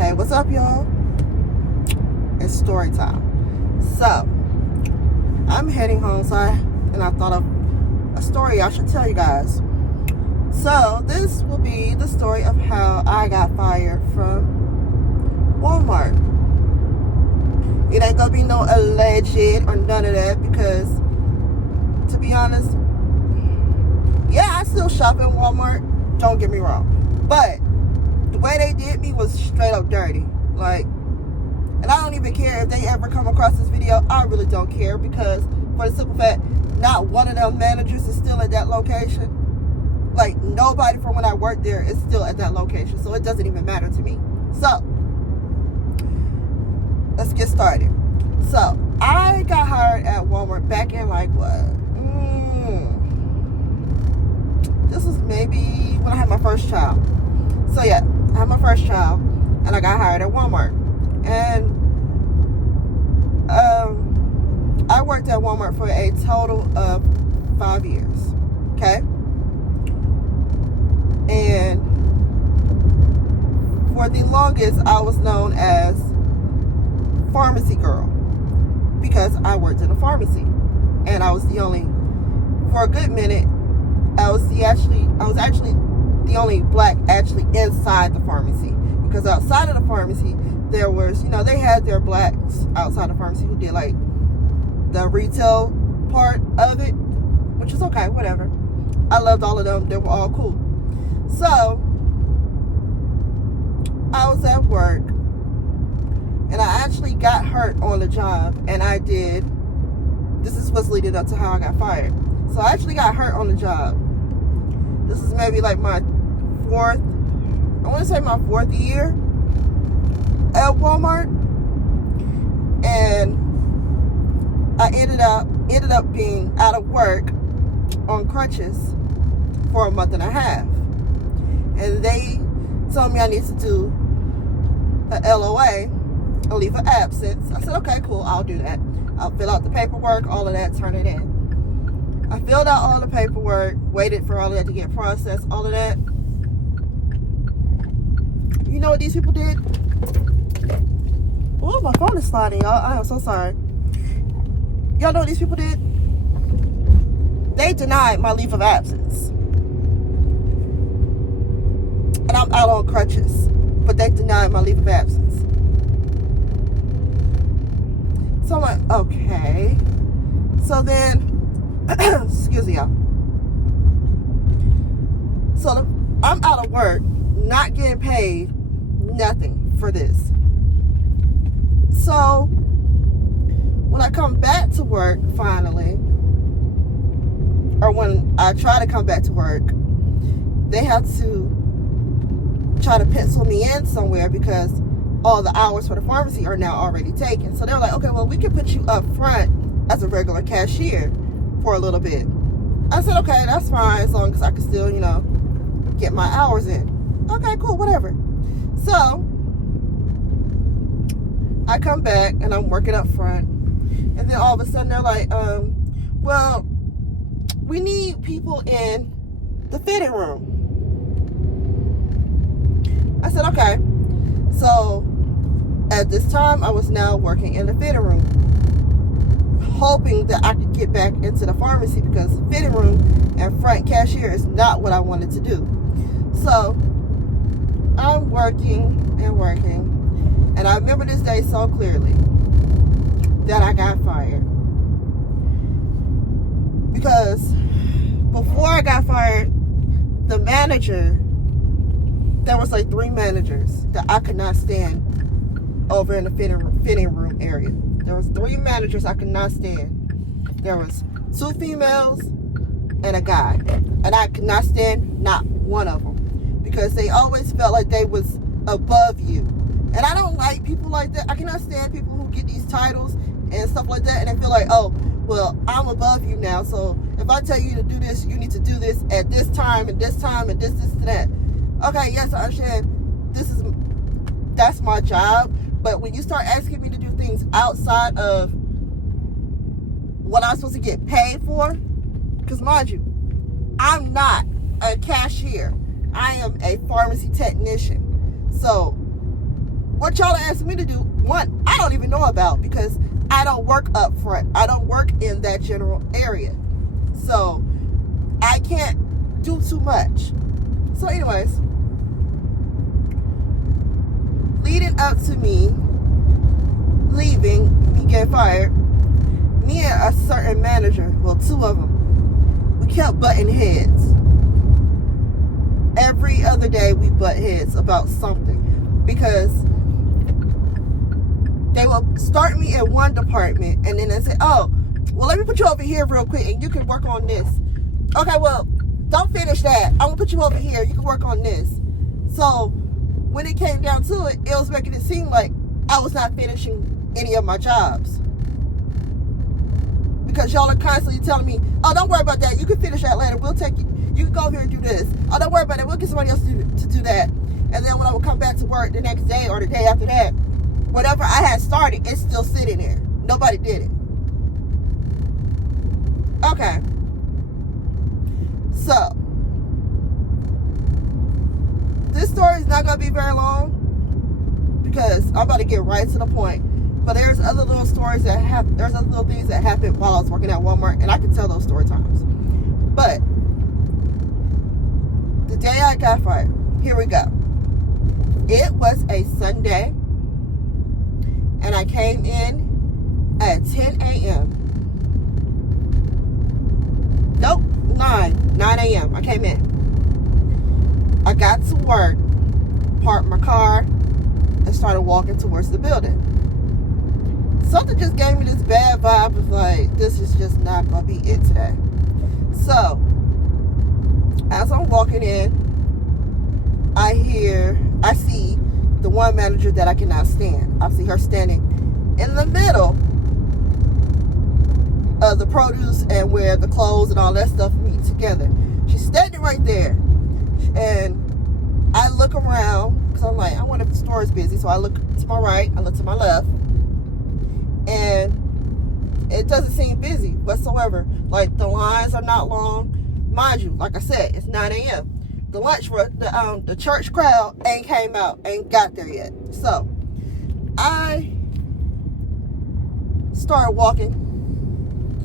Hey, what's up, y'all? It's story time. So, I'm heading home, and I thought of a story I should tell you guys. So, this will be the story of how I got fired from Walmart. It ain't gonna be no alleged or none of that because, to be honest, yeah, I still shop in Walmart. Don't get me wrong. But the way they did me was straight up dirty. Like, and I don't even care if they ever come across this video. I really don't care because for the simple fact, not one of them managers is still at that location. Like, nobody from when I worked there is still at that location. So it doesn't even matter to me. So, let's get started. So, I got hired at Walmart back in like what? This was maybe when I had my first child. So yeah, I had my first child and I got hired at Walmart. And I worked at Walmart for a total of 5 years. Okay? And for the longest, I was known as pharmacy girl because I worked in a pharmacy. And I was the only, for a good minute, I was actually the only black actually inside the pharmacy, because outside of the pharmacy there was, they had their blacks outside the pharmacy who did like the retail part of it, which is okay, whatever. I loved all of them. They were all cool. So I was at work and I actually got hurt on the job, and this is what's leading up to how I got fired. So I actually got hurt on the job. This is maybe like my fourth year at Walmart. And I ended up being out of work on crutches for a month and a half. And they told me I need to do a LOA, a leave of absence. I said, okay, cool, I'll do that. I'll fill out the paperwork, all of that, turn it in. I filled out all the paperwork, waited for all of that to get processed, all of that. You know what these people did? Oh, my phone is sliding, y'all. I am so sorry. Y'all know what these people did? They denied my leave of absence. And I'm out on crutches, but they denied my leave of absence. So I'm like, okay. So then, excuse me, y'all. So I'm out of work, not getting paid, nothing for this. So when I come back to work finally, or when I try to come back to work, they have to try to pencil me in somewhere because all the hours for the pharmacy are now already taken. So they're like, okay, well, we can put you up front as a regular cashier for a little bit. I said, okay, that's fine, as long as I can still, get my hours in. Okay, cool, whatever. So I come back and I'm working up front, and then all of a sudden they're like, well, we need people in the fitting room. I said, okay. So at this time I was now working in the fitting room, hoping that I could get back into the pharmacy because fitting room and front cashier is not what I wanted to do. So I'm working, and I remember this day so clearly that I got fired. Because before I got fired, the manager, there was like 3 managers that I could not stand over in the fitting room area. There was 3 managers I could not stand. There was 2 females and a guy. And I could not stand not one of them. Because they always felt like they was above you. And I don't like people like that. I cannot stand people who get these titles and stuff like that. And they feel like, oh, well, I'm above you now. So if I tell you to do this, you need to do this at this time and this time and this and that. Okay, yes, I understand. That's my job. But when you start asking me to do things outside of what I'm supposed to get paid for, because mind you, I'm not a cashier. I am a pharmacy technician. So what y'all are asking me to do, one, I don't even know about because I don't work up front. I don't work in that general area. So I can't do too much. So anyways, leading up to me leaving, me getting fired, me and a certain manager, well, two of them, we kept butting heads. Every other day we butt heads about something because they will start me in one department and then they say, oh, well, let me put you over here real quick and you can work on this. Okay, well, don't finish that. I'm going to put you over here. You can work on this. So when it came down to it, it was making it seem like I was not finishing any of my jobs. Because y'all are constantly telling me, oh, don't worry about that. You can finish that later. We'll take you. You can go over here and do this. Oh, don't worry about it. We'll get somebody else to do that. And then when I would come back to work the next day or the day after that, whatever I had started, it's still sitting there. Nobody did it. Okay. So, this story is not going to be very long because I'm about to get right to the point. But there's other little stories that happen. There's other little things that happened while I was working at Walmart, and I can tell those story times. But the day I got fired, here we go. It was a Sunday, and I came in at 10 a.m. Nope, 9 a.m. I came in. I got to work, parked my car, and started walking towards the building. Something just gave me this bad vibe of like, this is just not going to be it today. So, as I'm walking in, I see the one manager that I cannot stand. I see her standing in the middle of the produce and where the clothes and all that stuff meet together. She's standing right there. And I look around, because I'm like, I wonder if the store is busy. So I look to my right, I look to my left. And it doesn't seem busy whatsoever. Like, the lines are not long. Mind you, like I said, it's 9 a.m. The church crowd ain't came out, ain't got there yet. So I started walking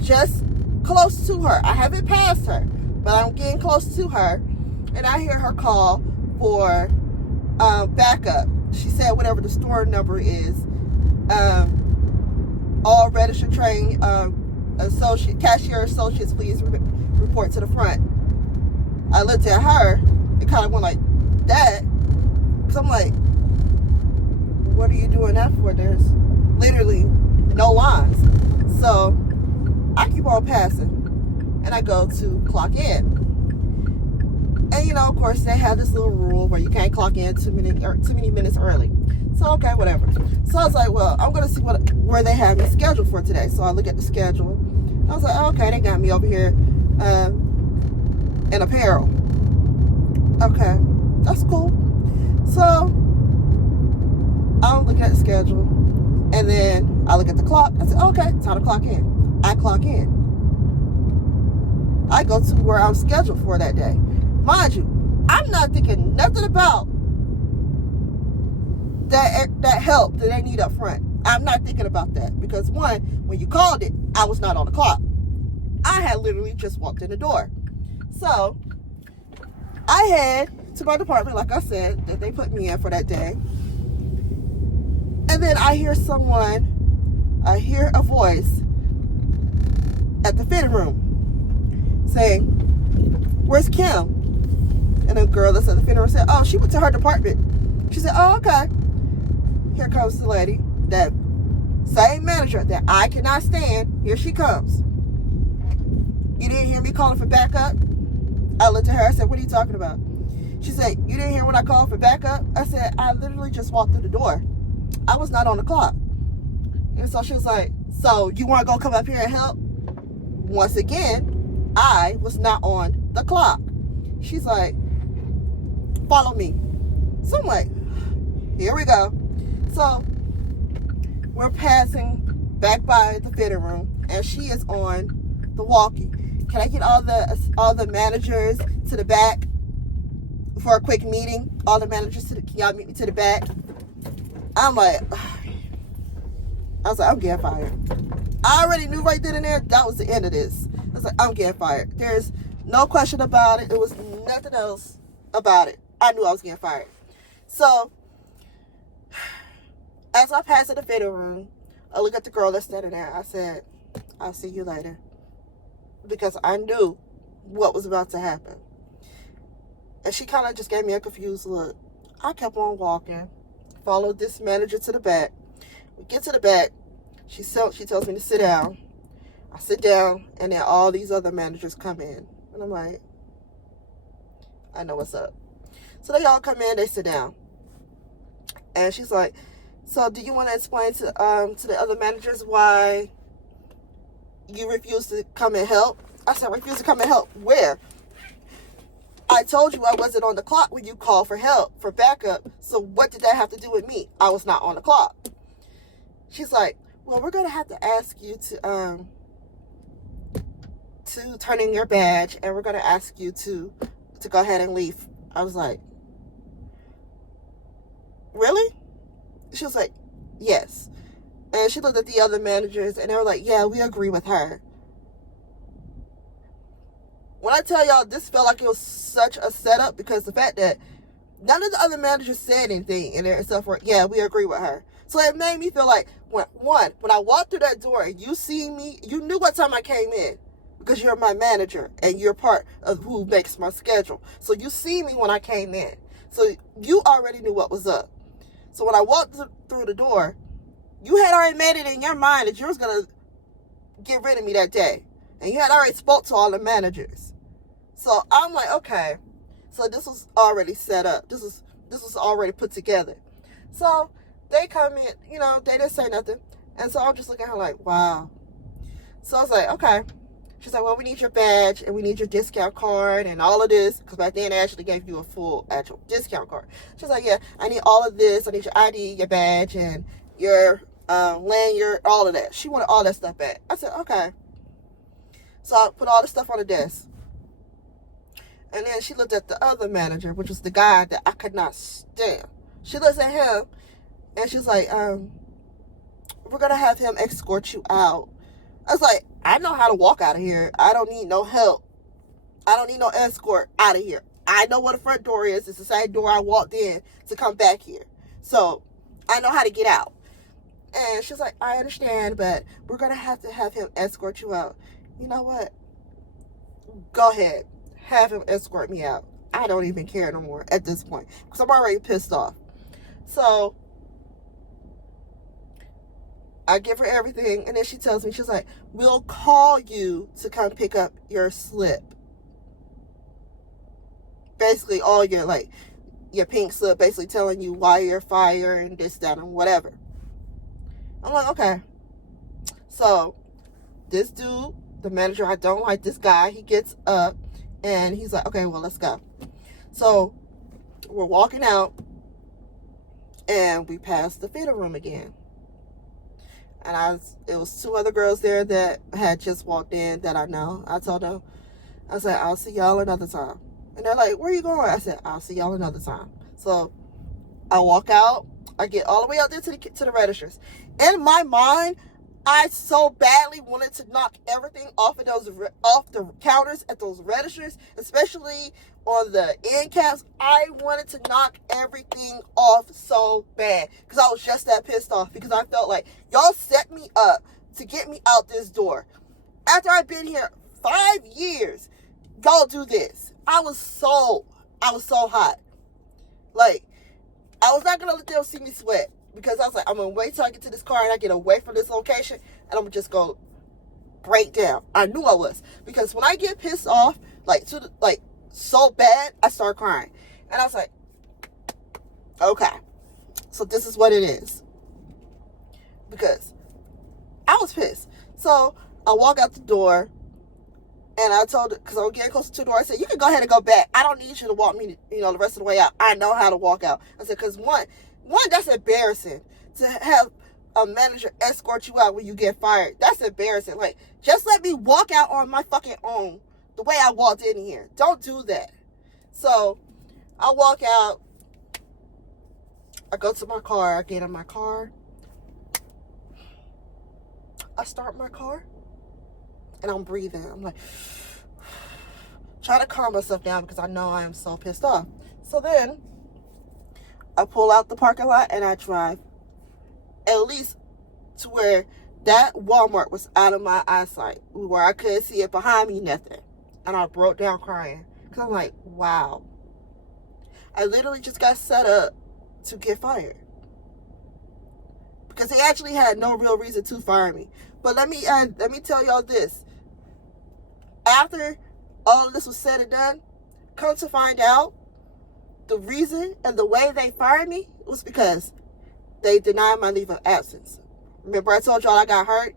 just close to her. I haven't passed her, but I'm getting close to her, and I hear her call for backup. She said whatever the store number is. All registered trained cashier associates, please report to the front. I looked at her. It kind of went like that. Because I'm like, what are you doing that for? There's literally no lines. So I keep on passing. And I go to clock in. And, you know, of course, they have this little rule where you can't clock in too many minutes early. So, okay, whatever. So I was like, well, I'm going to see where they have me scheduled for today. So I look at the schedule. I was like, okay, they got me over here in apparel. Okay, that's cool. So I'm looking at the schedule, and then I look at the clock. I said, okay, time to clock in. I clock in. I go to where I'm scheduled for that day. Mind you, I'm not thinking nothing about that help that they need up front. I'm not thinking about that because, one, when you called it, I was not on the clock. I had literally just walked in the door. So I head to my department, like I said, that they put me in for that day. And then I hear a voice at the fitting room saying, where's Kim? And a girl that's at the fitting room said, oh, she went to her department. She said, oh, okay. Here comes the lady, that same manager that I cannot stand. Here she comes. You didn't hear me calling for backup? I looked at her. I said, what are you talking about? She said, you didn't hear when I called for backup? I said, I literally just walked through the door. I was not on the clock. And so she was like, so you want to go come up here and help? Once again, I was not on the clock. She's like, follow me. So I'm like, here we go. So we're passing back by the fitting room, and she is on the walkie. Can I get all the managers to the back for a quick meeting? All the managers can y'all meet me to the back? I'm like, I was like, I'm getting fired. I already knew right then and there that was the end of this. I was like, I'm getting fired. There's no question about it. It was nothing else about it. I knew I was getting fired. So, as I passed in the fitting room, I looked at the girl that's standing there. I said, I'll see you later. Because I knew what was about to happen. And she kind of just gave me a confused look. I kept on walking, followed this manager to the back. We get to the back. She tells me to sit down. I sit down, and then all these other managers come in. And I'm like, I know what's up. So they all come in, they sit down. And she's like, so do you want to explain to the other managers why you refuse to come and help? I said, refuse to come and help? Where? I told you I wasn't on the clock when you called for help, for backup. So what did that have to do with me? I was not on the clock. She's like, well, we're going to have to ask you to turn in your badge, and we're going to ask you to go ahead and leave. I was like, really? She was like, yes. And she looked at the other managers, and they were like, yeah, we agree with her. When I tell y'all, this felt like it was such a setup, because the fact that none of the other managers said anything in there except for, yeah, we agree with her. So it made me feel like, when I walked through that door and you see me, you knew what time I came in, because you're my manager and you're part of who makes my schedule. So you see me when I came in. So you already knew what was up. So when I walked through the door, you had already made it in your mind that you was going to get rid of me that day. And you had already spoke to all the managers. So I'm like, okay. So this was already set up. This was already put together. So they come in, they didn't say nothing. And so I'm just looking at her like, wow. So I was like, okay. She's like, well, we need your badge and we need your discount card and all of this. Because back then they actually gave you a full actual discount card. She's like, yeah, I need all of this. I need your ID, your badge, and your lanyard, all of that. She wanted all that stuff back. I said, okay. So I put all the stuff on the desk. And then she looked at the other manager, which was the guy that I could not stand. She looks at him, and she's like, we're going to have him escort you out. I was like, I know how to walk out of here. I don't need no help. I don't need no escort out of here. I know where the front door is. It's the same door I walked in to come back here. So I know how to get out. And she's like, I understand, but we're going to have him escort you out. You know what? Go ahead. Have him escort me out. I don't even care no more at this point, because I'm already pissed off. So I give her everything, and then she tells me, she's like, we'll call you to come pick up your slip. Basically, all your pink slip, basically telling you why you're fired and this, that, and whatever. I'm like, okay. So this dude, the manager, I don't like this guy, he gets up, and he's like, okay, well, let's go. So we're walking out, and we passed the fitting room again. And it was two other girls there that had just walked in that I know. I told them, I said, I'll see y'all another time. And they're like, where are you going? I said, I'll see y'all another time. So I walk out. I get all the way out there to the registers. In my mind, I so badly wanted to knock everything off the counters at those registers, especially on the end caps. I wanted to knock everything off so bad, because I was just that pissed off, because I felt like y'all set me up to get me out this door. After I've been here 5 years, y'all do this. I was so hot. Like, I was not going to let them see me sweat, because I was like, I'm going to wait till I get to this car and I get away from this location, and I'm going to just go break down. I knew I was, because when I get pissed off, so bad, I start crying. And I was like, okay, so this is what it is. Because I was pissed. So I walk out the door, and I told her, because I'm getting closer to the door, I said, you can go ahead and go back. I don't need you to walk me, the rest of the way out. I know how to walk out. I said, because one, that's embarrassing to have a manager escort you out when you get fired. That's embarrassing. Like, just let me walk out on my fucking own the way I walked in here. Don't do that. So I walk out, I go to my car. I get in my car. I start my car. And I'm breathing. I'm like, trying to calm myself down because I know I am so pissed off. So then, I pull out the parking lot and I drive at least to where that Walmart was out of my eyesight, where I couldn't see it behind me, nothing. And I broke down crying because I'm like, wow. I literally just got set up to get fired because they actually had no real reason to fire me. But let me tell y'all this. After all of this was said and done, come to find out, the reason and the way they fired me was because they denied my leave of absence. Remember I told y'all I got hurt?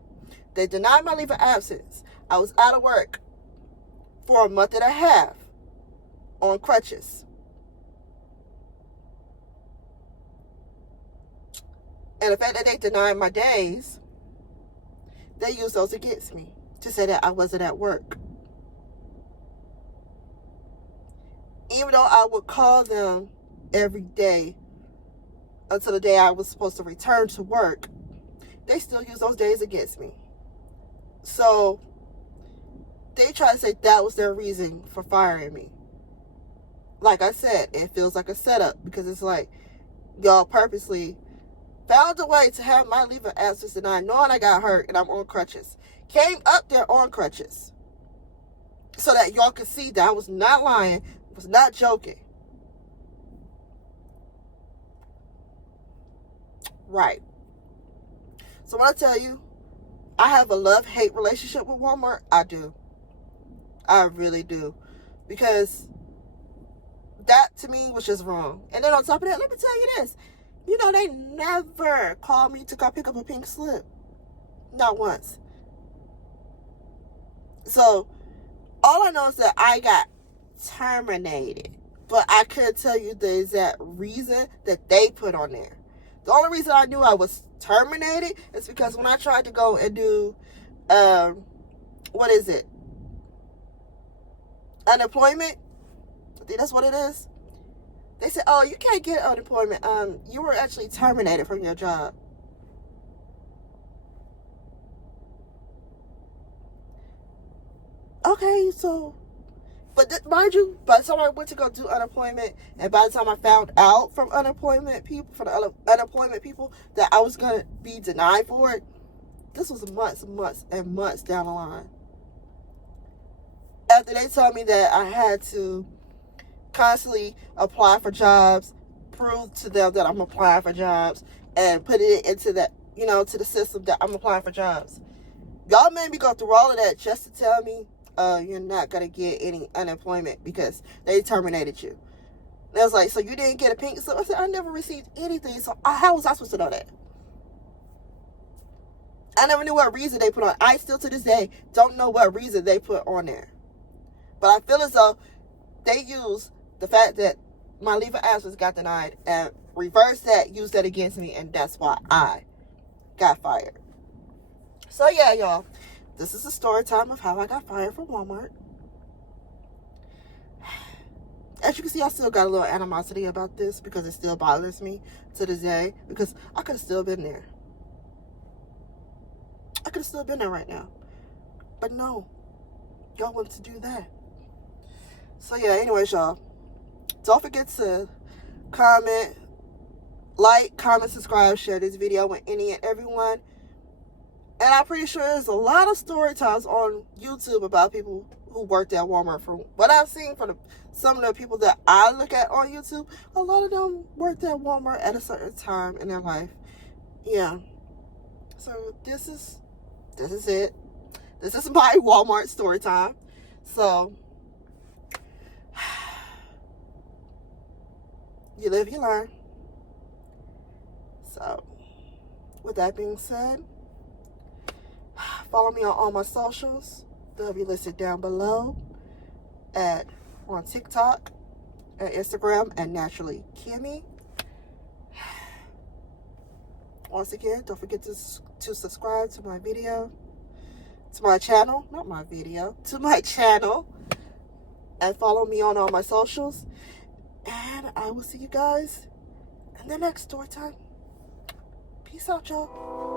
They denied my leave of absence. I was out of work for a month and a half on crutches. And the fact that they denied my days, they used those against me to say that I wasn't at work. Even though I would call them every day until the day I was supposed to return to work, they still use those days against me. So they try to say that was their reason for firing me. Like I said, it feels like a setup because it's like y'all purposely found a way to have my leave of absence denied, knowing I got hurt and I'm on crutches. Came up there on crutches so that y'all could see that I was not lying, was not joking. Right. So when I tell you, I have a love-hate relationship with Walmart, I do. I really do. Because that, to me, was just wrong. And then on top of that, let me tell you this. You know, they never called me to go pick up a pink slip. Not once. So, all I know is that I got terminated. But I couldn't tell you the exact reason that they put on there. The only reason I knew I was terminated is because when I tried to go and do, unemployment. I think that's what it is. They said, oh, you can't get unemployment. You were actually terminated from your job. Okay, so, but mind you, by the time I went to go do unemployment, and by the time I found out from the unemployment people that I was going to be denied for it, this was months and months down the line. After they told me that I had to constantly apply for jobs, prove to them that I'm applying for jobs, and put it into that, to the system that I'm applying for jobs. Y'all made me go through all of that just to tell me, you're not going to get any unemployment because they terminated you. And I was like, so you didn't get a pink slip? I said, I never received anything, so how was I supposed to know that? I never knew what reason they put on. I still to this day don't know what reason they put on there. But I feel as though they use the fact that my leave of absence got denied and reverse that, use that against me, and that's why I got fired. So yeah, y'all, this is the story time of how I got fired from Walmart. As you can see, I still got a little animosity about this because it still bothers me to this day because I could have still been there. I could have still been there right now. But no, y'all want to do that. So yeah, anyways, y'all, don't forget to comment, subscribe, share this video with any and everyone. And I'm pretty sure there's a lot of story times on YouTube about people who worked at Walmart. From what I've seen from some of the people that I look at on YouTube, a lot of them worked at Walmart at a certain time in their life. Yeah. So this is it. This is my Walmart story time. So you live, you learn. So with that being said, follow me on all my socials. They'll be listed down below on TikTok and Instagram and NaturallyKimmie. Once again, don't forget to subscribe to my video, to my channel, to my channel, and follow me on all my socials. And I will see you guys And the next story time. Peace out, y'all.